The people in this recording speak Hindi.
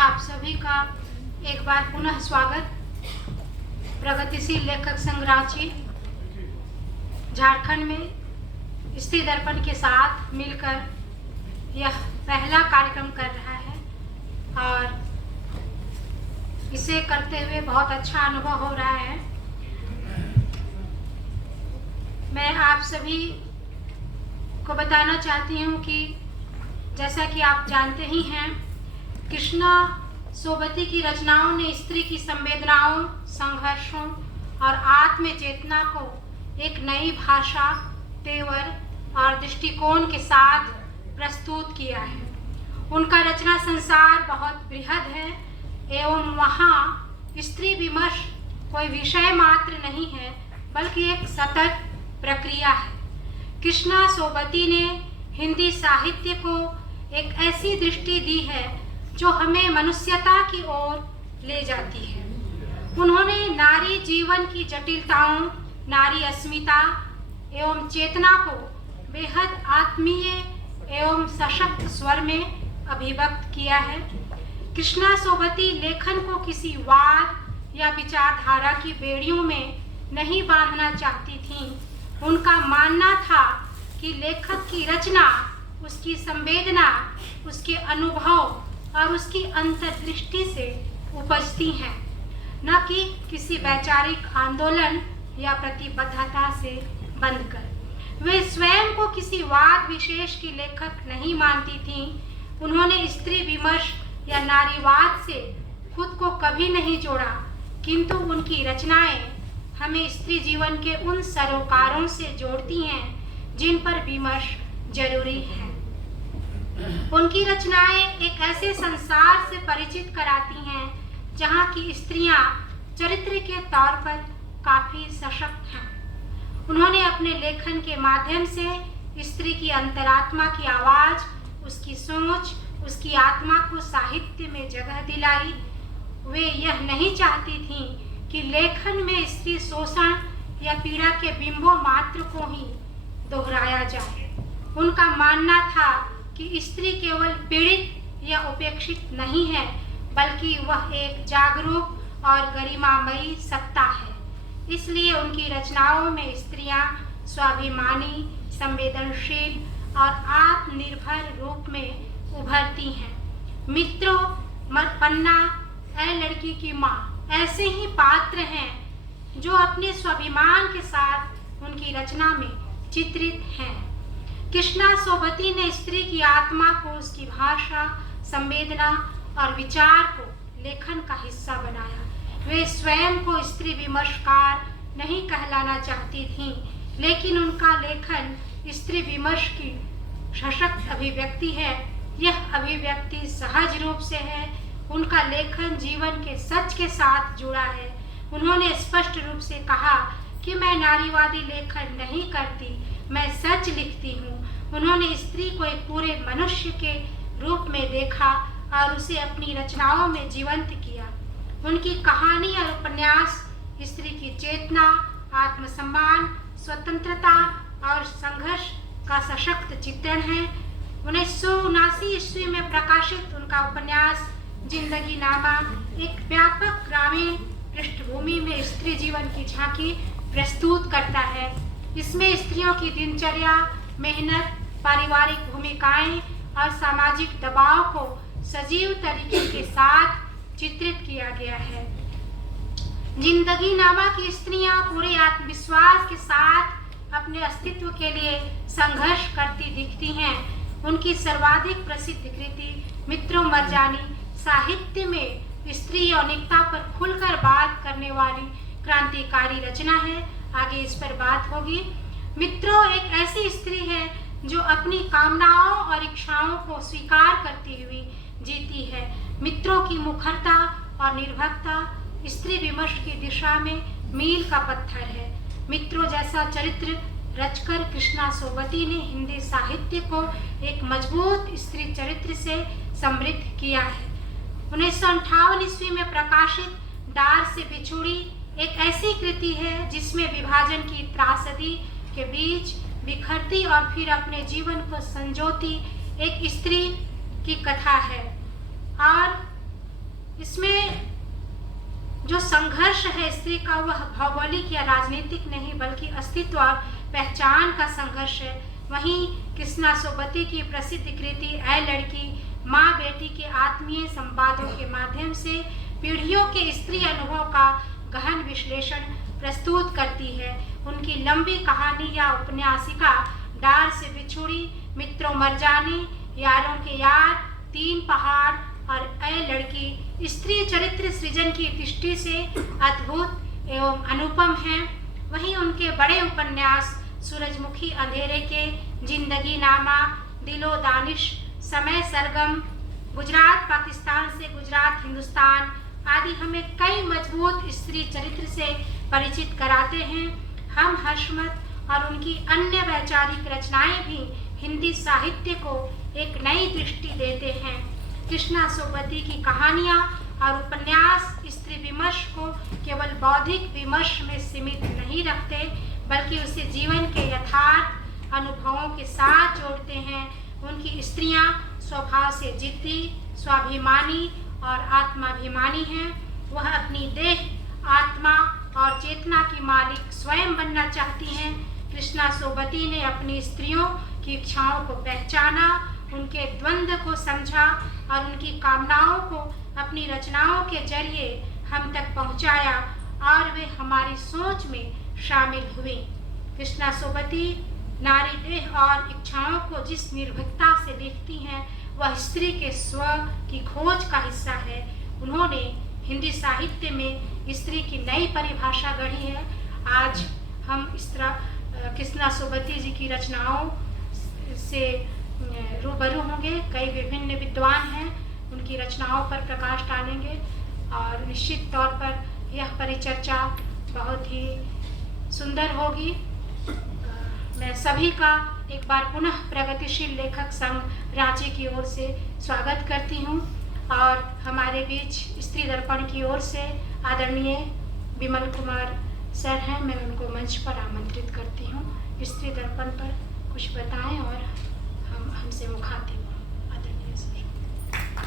आप सभी का एक बार पुनः स्वागत। प्रगतिशील लेखक संघ रांची झारखंड में स्त्री दर्पण के साथ मिलकर यह पहला कार्यक्रम कर रहा है और इसे करते हुए बहुत अच्छा अनुभव हो रहा है। मैं आप सभी को बताना चाहती हूँ कि जैसा कि आप जानते ही हैं, कृष्णा सोबती की रचनाओं ने स्त्री की संवेदनाओं, संघर्षों और आत्म चेतना को एक नई भाषा, तेवर और दृष्टिकोण के साथ प्रस्तुत किया है। उनका रचना संसार बहुत बृहद है एवं वहाँ स्त्री विमर्श कोई विषय मात्र नहीं है बल्कि एक सतत प्रक्रिया है। कृष्णा सोबती ने हिंदी साहित्य को एक ऐसी दृष्टि दी है जो हमें मनुष्यता की ओर ले जाती है। उन्होंने नारी जीवन की जटिलताओं, नारी अस्मिता एवं चेतना को बेहद आत्मीय एवं सशक्त स्वर में अभिव्यक्त किया है। कृष्णा सोबती लेखन को किसी वाद या विचारधारा की बेड़ियों में नहीं बांधना चाहती थीं। उनका मानना था कि लेखक की रचना उसकी संवेदना, उसके अनुभव और उसकी अंतर्दृष्टि से उपजती हैं, न कि किसी वैचारिक आंदोलन या प्रतिबद्धता से बंधकर। वे स्वयं को किसी वाद विशेष की लेखक नहीं मानती थीं। उन्होंने स्त्री विमर्श या नारीवाद से खुद को कभी नहीं जोड़ा, किंतु उनकी रचनाएं हमें स्त्री जीवन के उन सरोकारों से जोड़ती हैं जिन पर विमर्श जरूरी है। उनकी रचनाएं एक ऐसे संसार से परिचित कराती हैं जहाँ की स्त्रियां चरित्र के तौर पर काफी सशक्त हैं। उन्होंने अपने लेखन के माध्यम से स्त्री की अंतरात्मा की आवाज, उसकी सोच, उसकी आत्मा को साहित्य में जगह दिलाई। वे यह नहीं चाहती थीं कि लेखन में स्त्री शोषण या पीड़ा के बिंबों मात्र को ही दोहराया जाए। उनका मानना था कि स्त्री केवल पीड़ित या उपेक्षित नहीं है बल्कि वह एक जागरूक और गरिमामयी सत्ता है। इसलिए उनकी रचनाओं में स्त्रियां स्वाभिमानी, संवेदनशील और आत्मनिर्भर रूप में उभरती हैं। मित्रों, पन्ना, ऐ लड़की की माँ ऐसे ही पात्र हैं जो अपने स्वाभिमान के साथ उनकी रचना में चित्रित हैं। कृष्णा सोबती ने स्त्री की आत्मा को, उसकी भाषा, संवेदना और विचार को लेखन का हिस्सा बनाया। वे स्वयं को स्त्री विमर्शकार नहीं कहलाना चाहती थीं, लेकिन उनका लेखन स्त्री विमर्श की सशक्त अभिव्यक्ति है। यह अभिव्यक्ति सहज रूप से है। उनका लेखन जीवन के सच के साथ जुड़ा है। उन्होंने स्पष्ट रूप से कहा कि मैं नारीवादी लेखन नहीं करती, मैं सच लिखती हूँ। उन्होंने स्त्री को एक पूरे मनुष्य के रूप में देखा और उसे अपनी रचनाओं में जीवंत किया। उनकी कहानी और उपन्यास स्त्री की चेतना, आत्मसम्मान, स्वतंत्रता और संघर्ष का सशक्त चित्रण है। 1979 ईस्वी में प्रकाशित उनका उपन्यास जिंदगी नामा एक व्यापक ग्रामीण पृष्ठभूमि में स्त्री जीवन की झांकी प्रस्तुत करता है। इसमें स्त्रियों की दिनचर्या, मेहनत, पारिवारिक भूमिकाएं और सामाजिक दबाव को सजीव तरीके के साथ चित्रित किया गया है। जिंदगी नामा की स्त्रियां पूरे आत्मविश्वास के साथ अपने अस्तित्व के लिए संघर्ष करती दिखती हैं। उनकी सर्वाधिक प्रसिद्ध कृति मित्रों मरजानी साहित्य में स्त्री यौनिकता पर खुलकर बात करने वाली क्रांतिकारी रचना है। आगे इस पर बात होगी। मित्रों एक ऐसी स्त्री है जो अपनी कामनाओं और इच्छाओं को स्वीकार करती हुई जीती है। मित्रों की मुखरता और निर्भरता स्त्री विमर्श की दिशा में मील का पत्थर है। मित्रों जैसा चरित्र रचकर कृष्णा सोबती ने हिंदी साहित्य को एक मजबूत स्त्री चरित्र से समृद्ध किया है। 1958 ईस्वी में प्रकाशित डार से बिछुड़ी एक ऐसी कृति है जिसमें विभाजन की त्रासदी के बीच बिखरती और फिर अपने जीवन को संजोती एक स्त्री की कथा है। और इसमें जो संघर्ष है स्त्री का वह भौगोलिक या राजनीतिक नहीं बल्कि अस्तित्व और पहचान का संघर्ष है। वहीं कृष्णा सोबती की प्रसिद्ध कृति ऐ लड़की माँ बेटी के आत्मीय संवादों के माध्यम से पीढ़ियों के स्त्री अनुभव का गहन विश्लेषण प्रस्तुत करती है। उनकी लंबी कहानी या उपन्यासिका डार से बिछुड़ी, मित्रों मर जाने, यारों के यार, तीन पहाड़ और ऐ लड़की स्त्री चरित्र सृजन की दृष्टि से अद्भुत एवं अनुपम हैं। वहीं उनके बड़े उपन्यास सूरजमुखी अंधेरे के, जिंदगी नामा, दिलो दानिश, समय सरगम, गुजरात पाकिस्तान से गुजरात हिंदुस्तान आदि हमें कई मजबूत स्त्री चरित्र से परिचित कराते हैं। हम हर्षमत और उनकी अन्य वैचारिक रचनाएं भी हिंदी साहित्य को एक नई दृष्टि देते हैं। कृष्णा सोबती की कहानियां और उपन्यास स्त्री विमर्श को केवल बौद्धिक विमर्श में सीमित नहीं रखते बल्कि उसे जीवन के यथार्थ अनुभवों के साथ जोड़ते हैं। उनकी स्त्रियां स्वभाव से जिद्दी, स्वाभिमानी और आत्माभिमानी हैं। वह अपनी देह, आत्मा और चेतना की मालिक स्वयं बनना चाहती हैं। कृष्णा सोबती ने अपनी स्त्रियों की इच्छाओं को पहचाना, उनके द्वंद्व को समझा और उनकी कामनाओं को अपनी रचनाओं के जरिए हम तक पहुंचाया और वे हमारी सोच में शामिल हुए। कृष्णा सोबती नारी देह और इच्छाओं को जिस निर्भीकता से लिखती हैं वह स्त्री के स्व की खोज का हिस्सा है। उन्होंने हिंदी साहित्य में स्त्री की नई परिभाषा गढ़ी है। आज हम इस तरह कृष्णा सोबती जी की रचनाओं से रूबरू होंगे। कई विभिन्न विद्वान हैं, उनकी रचनाओं पर प्रकाश डालेंगे और निश्चित तौर पर यह परिचर्चा बहुत ही सुंदर होगी। मैं सभी का एक बार पुनः प्रगतिशील लेखक संघ रांची की ओर से स्वागत करती हूँ और हमारे बीच स्त्री दर्पण की ओर से आदरणीय विमल कुमार सर हैं, मैं उनको मंच पर आमंत्रित करती हूँ। स्त्री दर्पण पर कुछ बताएं और हमसे मुखातिब